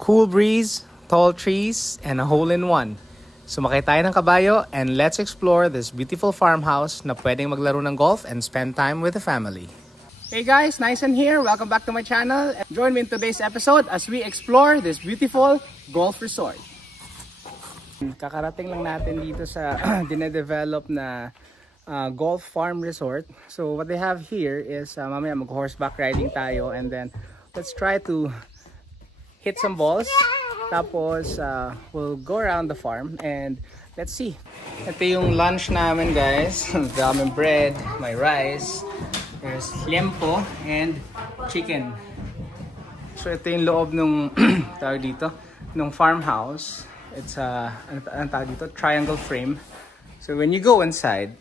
Cool breeze, tall trees, and a hole-in-one. Sumakay tayo ng kabayo and let's explore this beautiful farmhouse na pwedeng maglaro ng golf and spend time with the family. Hey guys, Nyson here. Welcome back to my channel. Join me in today's episode as we explore this beautiful golf resort. Kakarating lang natin dito sa dinedevelop na golf farm resort. So what they have here is mamaya mag-horseback riding tayo and then let's try to hit some balls. Tapos we'll go around the farm and let's see. Ito yung lunch namin guys. Daming bread, may rice, there's liempo and chicken. So ito yung loob nung tawag dito, nung farmhouse. It's ano tawag dito, triangle frame. So when you go inside,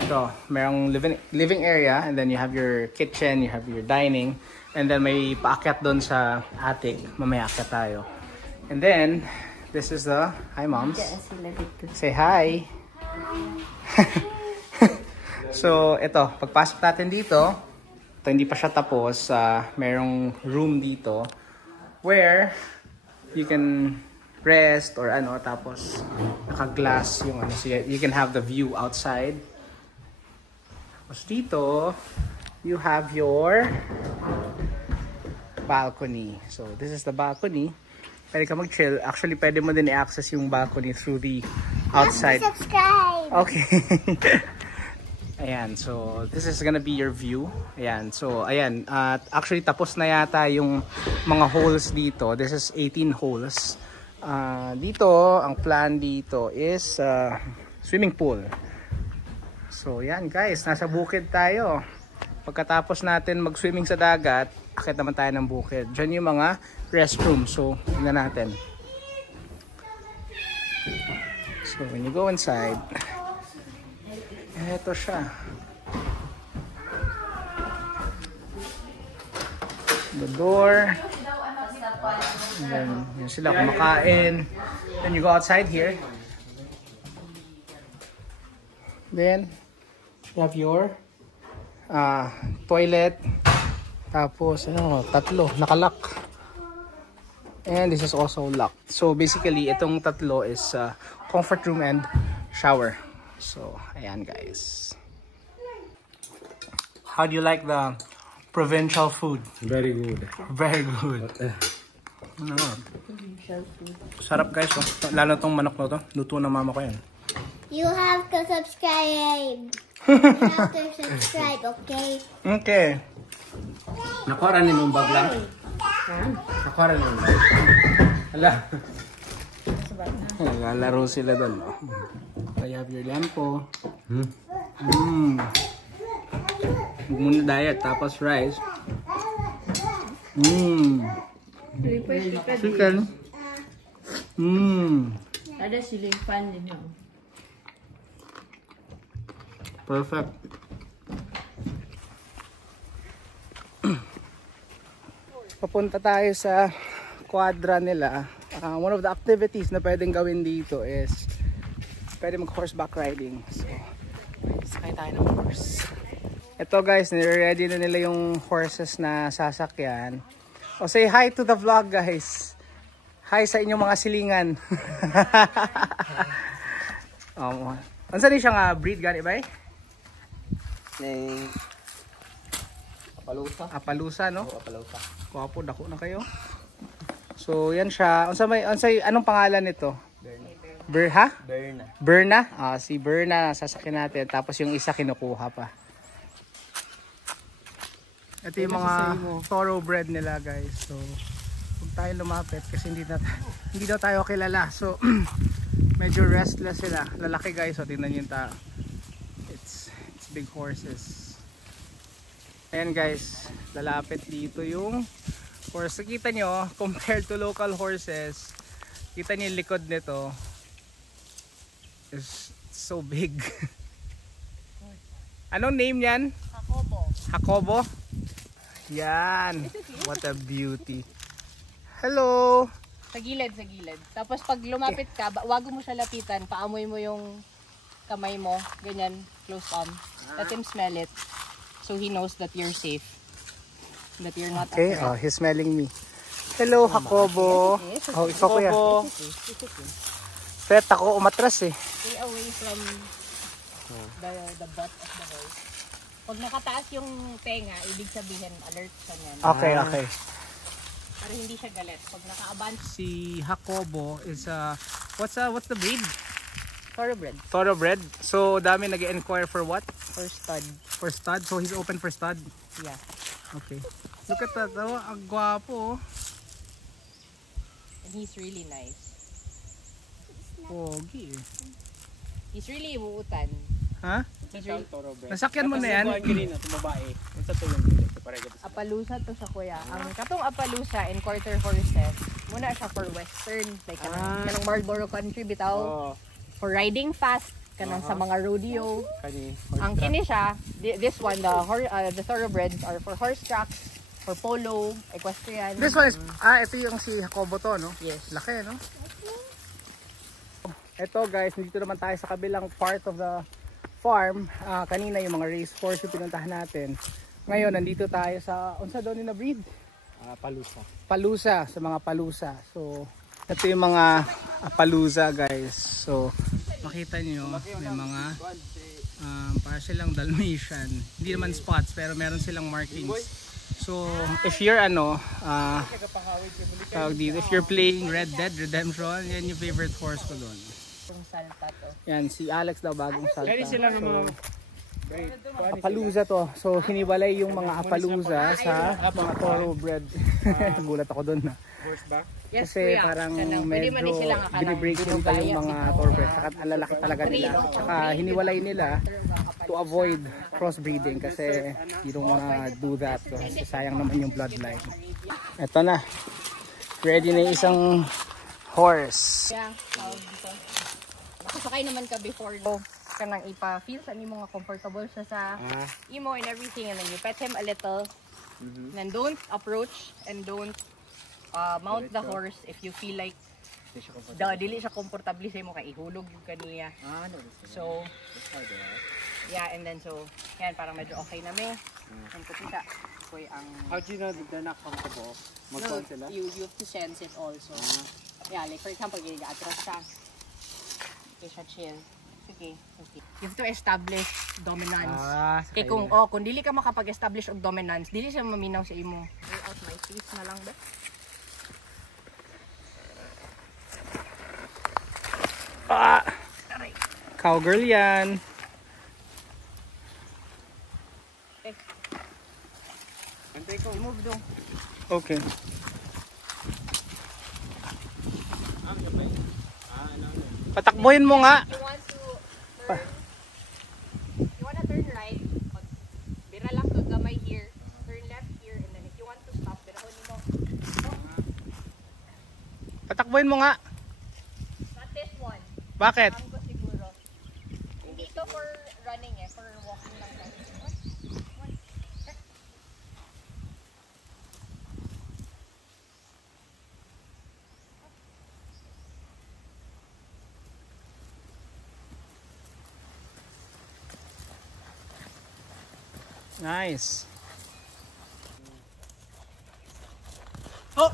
ito, merong living area and then you have your kitchen, you have your dining. And then may paakyat doon sa attic. Mamaya akyat tayo. And then, this is the... Hi, moms. Say hi. So, ito. Pagpasok natin dito, ito hindi pa siya tapos. Merong room dito where you can rest or ano. Tapos, naka-glass yung ano. So, you can have the view outside. Tapos dito, you have your balcony. So this is the balcony. Pwede ka mag-chill. Actually, pwede mo din i-access yung balcony through the outside. Subscribe! Okay. Ayan. So this is gonna be your view. Ayan. So ayan. Actually, tapos na yata yung mga holes dito. This is 18 holes. Dito, ang plan dito is swimming pool. So yan guys. Nasa bukid tayo. Pagkatapos natin mag-swimming sa dagat, akit naman tayo ng bukid. Diyan yung mga restroom. So, tingnan natin. So, when you go inside, eto siya. The door. And then, yun sila kumakain. Then you go outside here. Then, you have your toilet. Tapos ano, tatlo nakalock. And this is also locked. So basically itong tatlo is comfort room and shower. So ayan guys. How do you like the provincial food? Very good. Very good. Ano? Sarap guys, oh. Lalo tong manok na to. Luto ng mama ko yan. You have to subscribe. You have to subscribe, okay? Okay. Nakuha rin yung bag lang? Nakuha rin yung bag. Hala. Naglalaro sila doon. Oh. You have your lampo. Muna diet, tapos rice. Chicken. Ada ceiling fan din yun. Perfect. Papunta tayo sa quadra nila. One of the activities na pwedeng gawin dito is pwede mag horseback riding. So, sakay tayo ng horse. Ito guys, nire-ready na nila yung horses na sasakyan. O say hi to the vlog guys. Hi sa inyong mga silingan. Ano din siya nga breed gani ba eh? Apalusa. Apalusa, no? Oo, apalusa. Wapo, dako na kayo. So, yan siya. Anong pangalan nito? Berna. Berna. Berna? Si Berna, sasakyan natin. Tapos yung isa kinukuha pa. Ito yung mga thoroughbred nila, guys. So, huwag tayo lumapit kasi hindi daw tayo kilala. So, medyo restless sila. Lalaki, guys. So, tingnan nyo yung tao. It's big horses. Ayan guys, lalapit dito yung horse. Kita nyo, compared to local horses, kita nyo yung likod nito is so big. Anong name yan? Jacobo. Jacobo? Yan. What a beauty. Hello. Sa gilid, sa gilid. Tapos pag lumapit ka, wag mo siya lapitan, paamoy mo yung kamay mo, ganyan, close palm. Let him smell it. So he knows that you're safe. That you're not Okay, afraid. he's smelling me. Hello, Jacobo. Oh, ikaw kuya. Pet ako umatras eh. Stay away from the butt of the horse. Pag nakataas yung tenga, ibig sabihin alert siya niyan. Okay, okay. Pero hindi siya galit. Pag naka-aband, Si Jacobo is what's the breed? thoroughbred. Thoroughbred. So dami nag-inquire for what? For stud. For stud. So he's open for stud. Yeah. Okay. Look at that. Oh, ang gwapo. And he's really nice. Pogi. He's really ibuutan. Ha? He's really Nasakyan mo na yan? Appaloosa to sa kuya. Ang katong Appaloosa and quarter horses, muna siya for western. Like kanang Marlboro country bitaw. For riding fast, kanang sa mga rodeo. Ang kini siya, this one, the thoroughbreds are for horse tracks, for polo, equestrian. This one is, ito yung si Jacobo to, no? Yes. Laki, no? Ito guys, dito naman tayo sa kabilang part of the farm. Kanina yung mga race horse yung pinuntahan natin. Ngayon, nandito tayo sa, unsa daw na breed? Palusa. Palusa, sa mga palusa. So, ito yung mga palusa guys. So, makita nyo, may mga para silang Dalmatian. Hindi naman spots, pero meron silang markings. So, if you're if you're playing Red Dead Redemption, yan yung favorite horse ko doon. Yung salta to. Yan, si Alex daw bagong salta. Sila ng mga Apalusa to. So, hiniwalay yung mga Apalusa sa mga thoroughbred. Gulat ako doon na. horseback. Yes, Kasi kuya. parang Pwede medyo man din silang akala. binibreak din pa yung mga thoroughbred. Saka ang lalaki talaga nila. Saka hiniwalay nila to avoid crossbreeding kasi you don't wanna do that. So, sayang naman yung bloodline. Ito na. Ready na yung isang horse. Yeah, dito. Nakasakay naman ka before, no? Kanang ipa-feel sa imo nga comfortable siya sa imo and everything, and then you pet him a little. And then don't approach and don't mount the horse if you feel like dili siya komportable sa imo kay ihulog yung kaniya. So yeah, and then so yan parang medyo okay na me. Ang kupita koy ang How do you know that they're not comfortable? Mag-call sila? you have to sense it also. Yeah, like for example, atras ka. Okay siya chill. Okay, okay. You have to establish dominance. Kaya kung dili ka makapag-establish og dominance, dili siya maminaw sa imo. Lay out my face na lang ba? Cowgirl yan. Antay ko. Move do. Okay. Patakbuhin mo nga. You want to turn, you want to turn right, bira lang ka gamay here, turn left here, and then if you want to stop, birahon mo. Patakbuhin mo nga. Not this one. Bakit? Ang ko siguro. Hindi to for running for walking lang. Nice. Oh!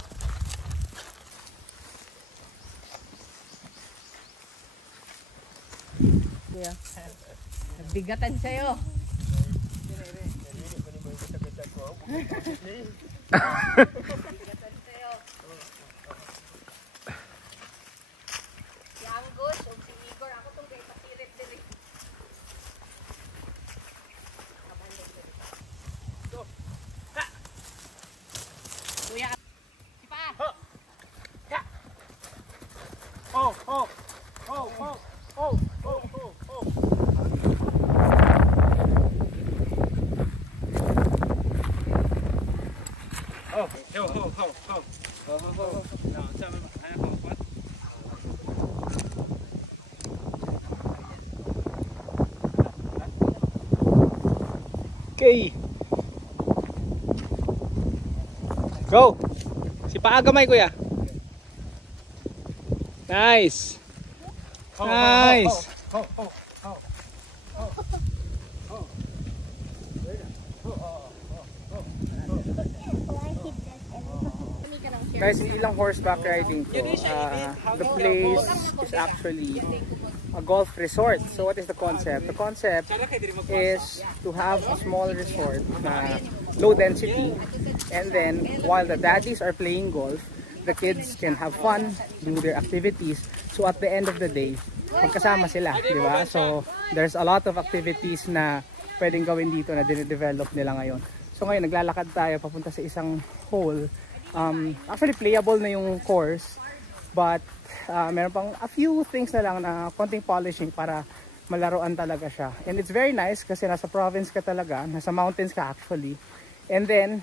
Yeah. Nagbigatan sa'yo. Nagbigatan sa'yo. Si Angus o si Igor, ako itong kayo papirit din. Kuya, si Pa! Oh, oh, oh, oh, oh, oh, oh, oh. Oh, ho, ho, ho, ho. Ho, ho, ho. No, tama ba? Ano ko, what? Okay. Go. Si Paagamay kuya. Nice. Nice. Ho, ho, ho. Hindi ka lang share. Guys, hindi lang horseback riding to. The place is actually a golf resort. So what is the concept? The concept is to have a small resort na low density, and then while the daddies are playing golf, the kids can have fun, do their activities. So at the end of the day, magkasama sila, di ba? So there's a lot of activities na pwedeng gawin dito na dine-develop nila ngayon. So ngayon naglalakad tayo papunta sa isang hole. Actually playable na yung course, but meron pang a few things na lang na konting polishing para malaruan talaga siya. And it's very nice kasi nasa province ka talaga, nasa mountains ka actually. And then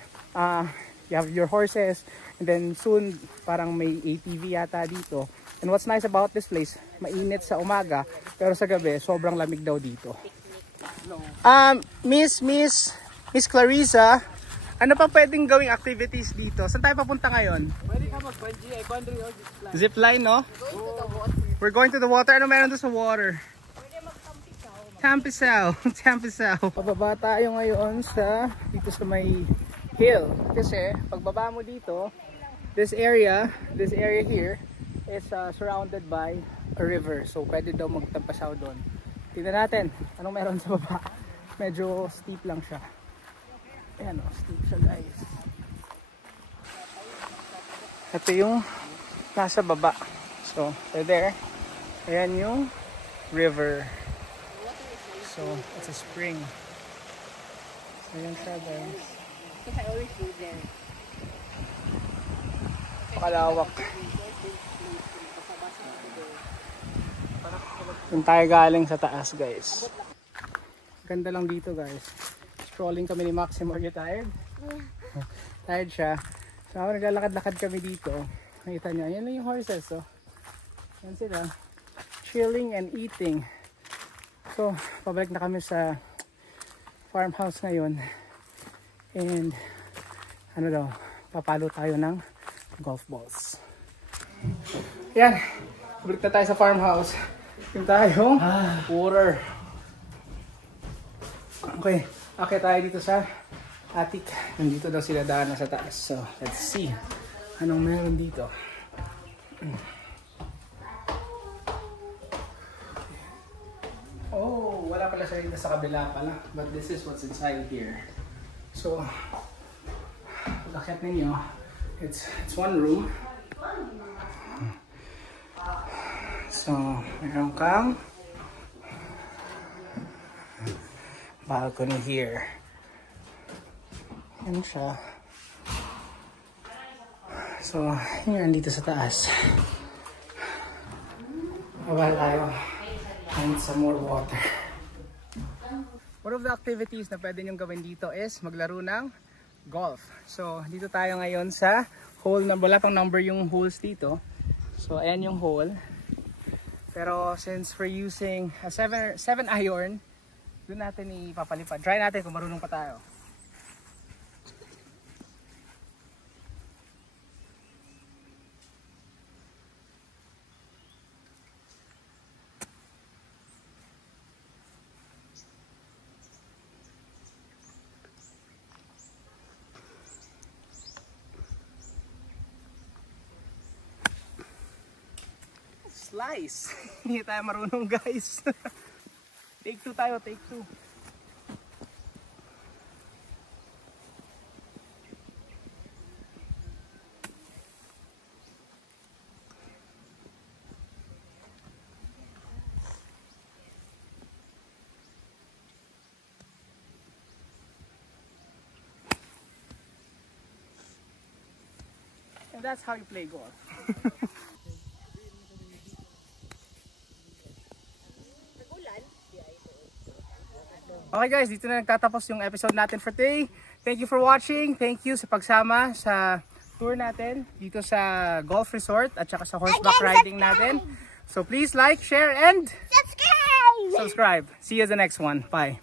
you have your horses, and then soon parang may ATV yata dito. And what's nice about this place, mainit sa umaga, pero sa gabi sobrang lamig daw dito. Miss Clarissa, ano pa pwedeng gawing activities dito? Saan tayo papunta ngayon? Pwede ka mag-bungee, bungee or zipline. Zipline, no? We're going to the water. Ano meron doon sa water? Tampisaw. Tampisaw. Pababa tayo ngayon dito sa may hill. Kasi pagbaba mo dito, this area here is surrounded by a river. So pwede daw magtampasaw doon. Tingnan natin anong meron sa baba. Medyo steep lang siya. Ayan o, steep siya guys. Ito yung nasa baba. So, right there. Ayan yung river. So, it's a spring. Ayan siya guys. Because I always go there. Pakalawak. Yung tayo galing sa taas guys. Ganda lang dito guys. Strolling kami ni Maximo. Are you tired? Tired siya. So ako naglalakad-lakad kami dito. Nakita nyo, yan lang yung horses. So, yan sila. Chilling and eating. So, pabalik na kami sa farmhouse ngayon. And, ano daw, papalo tayo ng golf balls. Yan. Pabalik na tayo sa farmhouse. Yung tayong water. Okay. Okay tayo dito sa attic. Nandito daw sila daan sa taas. So, let's see. Anong meron dito? Oh, wala pala siya dito sa kabila pala. But this is what's inside here. So, pag-akit ninyo, it's one room. So, meron kang balcony here. Yan siya. So, yun dito sa taas. Mabahal tayo. And some more water. One of the activities na pwede nyong gawin dito is maglaro ng golf. So, dito tayo ngayon sa hole na wala pang number yung holes dito. So, ayan yung hole. Pero since we're using a 7 iron, doon natin ipapalipad. Try natin kung marunong pa tayo. Slice! Hindi tayo marunong guys. Take 2 tayo, take 2. And that's how you play golf. Okay guys, dito na nagtatapos yung episode natin for today. Thank you for watching. Thank you sa pagsama sa tour natin dito sa golf resort at saka sa horseback riding natin. So please like, share, and Subscribe! subscribe. See you in the next one. Bye.